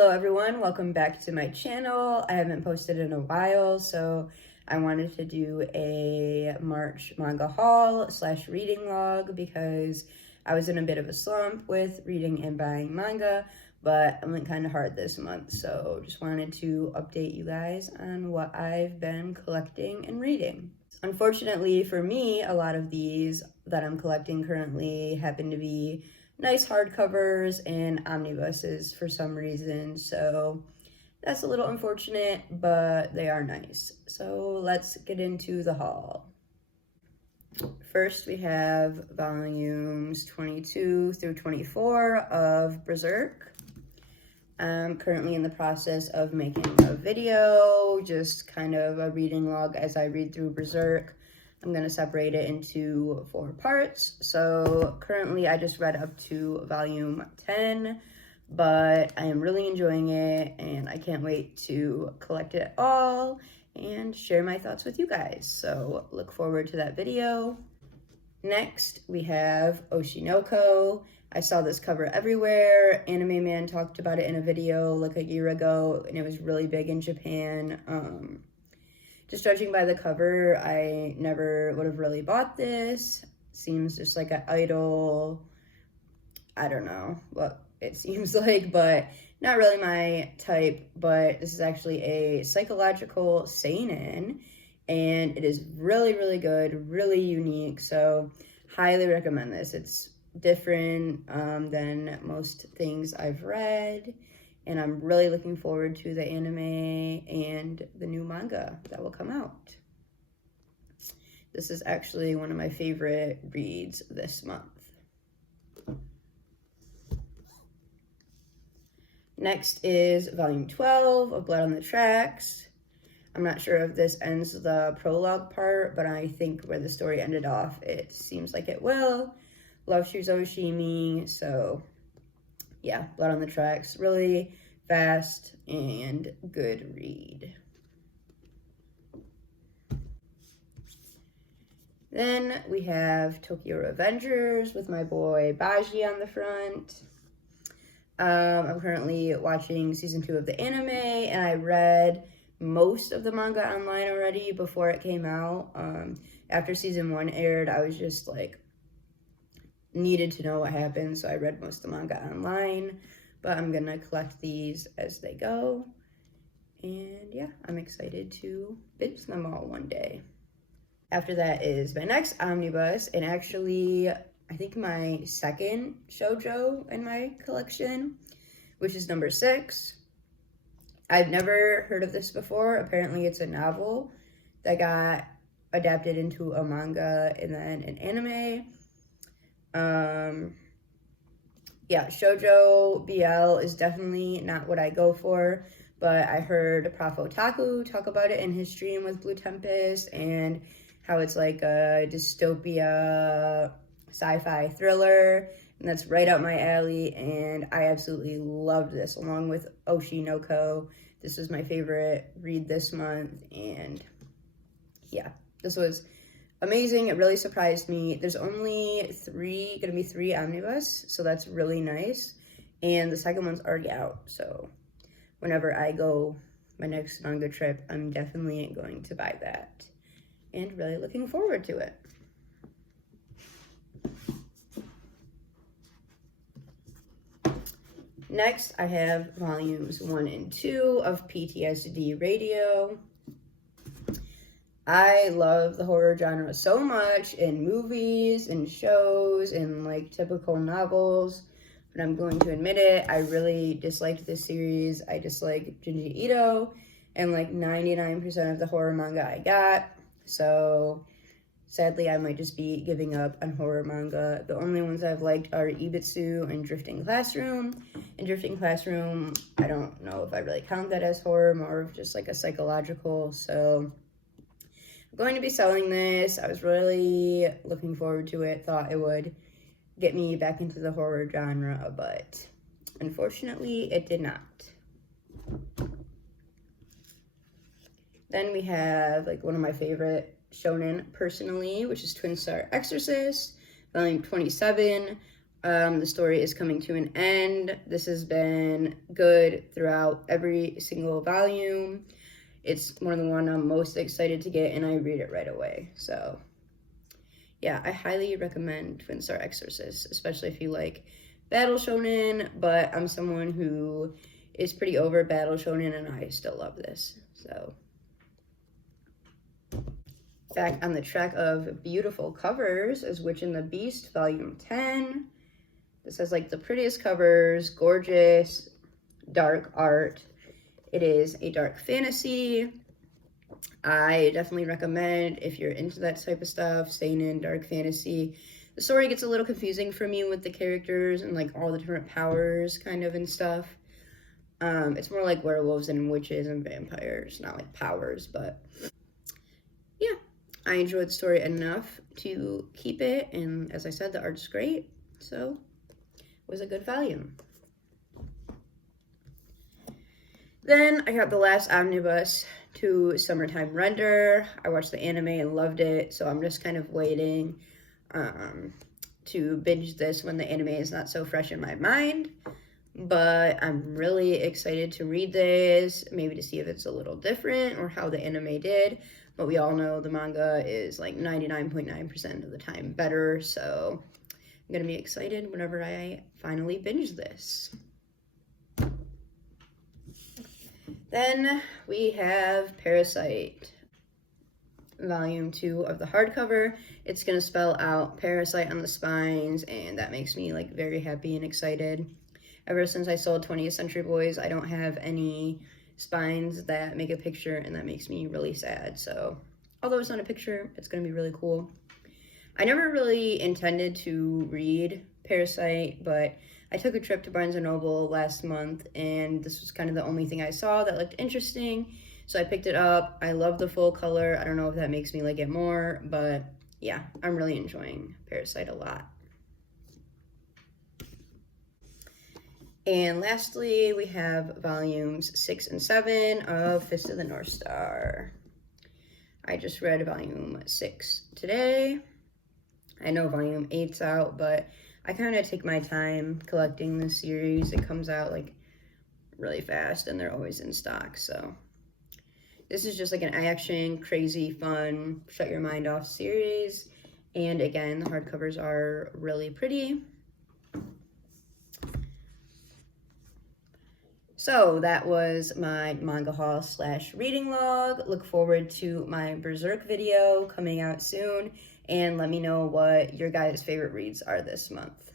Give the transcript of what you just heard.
Hello everyone, welcome back to my channel. I haven't posted in a while, so I wanted to do a March manga haul / reading log because I was in a bit of a slump with reading and buying manga, but I went kind of hard this month, so just wanted to update you guys on what I've been collecting and reading. Unfortunately for me, a lot of these that I'm collecting currently happen to be nice hardcovers and omnibuses for some reason, so that's a little unfortunate, but they are nice. So let's get into the haul. First, we have volumes 22 through 24 of Berserk. I'm currently in the process of making a video, just kind of a reading log as I read through Berserk. I'm going to separate it into 4 parts. So currently I just read up to volume 10, but I am really enjoying it and I can't wait to collect it all and share my thoughts with you guys. So look forward to that video. Next, we have Oshinoko. I saw this cover everywhere. Anime Man talked about it in a video like a year ago, and it was really big in Japan. Just judging by the cover, I never would have really bought this. Seems just like an idol. I don't know what it seems like, but not really my type. But this is actually a psychological seinen, and it is really, really good, really unique. So highly recommend this. It's different than most things I've read. And I'm really looking forward to the anime and the new manga that will come out. This is actually one of my favorite reads this month. Next is volume 12 of Blood on the Tracks. I'm not sure if this ends the prologue part, but I think where the story ended off, it seems like it will. Love Shuzo Shimi, so yeah, Blood on the Tracks, really fast and good read. Then we have Tokyo Avengers with my boy Baji on the front. I'm currently watching season 2 of the anime, and I read most of the manga online already before it came out. After season 1 aired, I was just like, needed to know what happened, so I read most of the manga online, but I'm gonna collect these as they go, and yeah, I'm excited to binge them all one day. After that is my next omnibus, and actually I think my second shoujo in my collection, which is number 6. I've never heard of this before. Apparently it's a novel that got adapted into a manga and then an anime. Yeah, shoujo BL is definitely not what I go for, but I heard Prof Otaku talk about it in his stream with Blue Tempest and how it's like a dystopia sci-fi thriller, and that's right up my alley, and I absolutely loved this along with Oshinoko. This was my favorite read this month, and yeah, this was amazing. It really surprised me. There's only gonna be 3 omnibus, so that's really nice. And the second one's already out, so whenever I go my next manga trip, I'm definitely going to buy that. And really looking forward to it. Next, I have volumes 1 and 2 of PTSD Radio. I love the horror genre so much in movies and shows and like typical novels, but I'm going to admit it, I really disliked this series. I dislike Junji Ito and like 99% of the horror manga I got, so sadly I might just be giving up on horror manga. The only ones I've liked are Ibitsu and Drifting Classroom. In Drifting Classroom, I don't know if I really count that as horror, more of just like a psychological, so I'm going to be selling this. I was really looking forward to it, thought it would get me back into the horror genre, but unfortunately it did not. Then we have like one of my favorite shonen personally, which is Twin Star Exorcist, volume 27. The story is coming to an end. This has been good throughout every single volume. It's one of the one I'm most excited to get, and I read it right away. So, yeah, I highly recommend Twin Star Exorcist, especially if you like battle shonen, but I'm someone who is pretty over battle shonen, and I still love this. So, back on the track of beautiful covers is Witch and the Beast, Volume 10. This has like the prettiest covers, gorgeous, dark art. It is a dark fantasy. I definitely recommend if you're into that type of stuff, seinen, dark fantasy. The story gets a little confusing for me with the characters and like all the different powers kind of and stuff. It's more like werewolves and witches and vampires, not like powers, but yeah, I enjoyed the story enough to keep it, and as I said, the art's great, so it was a good volume. Then I got the last omnibus to Summertime Render. I watched the anime and loved it, so I'm just kind of waiting to binge this when the anime is not so fresh in my mind. But I'm really excited to read this, maybe to see if it's a little different or how the anime did. But we all know the manga is like 99.9% of the time better, so I'm gonna be excited whenever I finally binge this. Then we have Parasite, Volume 2 of the hardcover. It's gonna spell out Parasite on the spines, and that makes me like very happy and excited. Ever since I sold 20th Century Boys, I don't have any spines that make a picture, and that makes me really sad. So, although it's not a picture, it's gonna be really cool. I never really intended to read Parasite, but I took a trip to Barnes & Noble last month, and this was kind of the only thing I saw that looked interesting, so I picked it up. I love the full color. I don't know if that makes me like it more, but yeah, I'm really enjoying Parasite a lot. And lastly, we have volumes 6 and 7 of Fist of the North Star. I just read volume 6 today. I know volume 8's out, but I kind of take my time collecting this series. It comes out like really fast, and they're always in stock, so this is just like an action, crazy, fun, shut your mind off series. And again, the hardcovers are really pretty. So that was my manga haul / reading log. Look forward to my Berserk video coming out soon, and let me know what your guys' favorite reads are this month.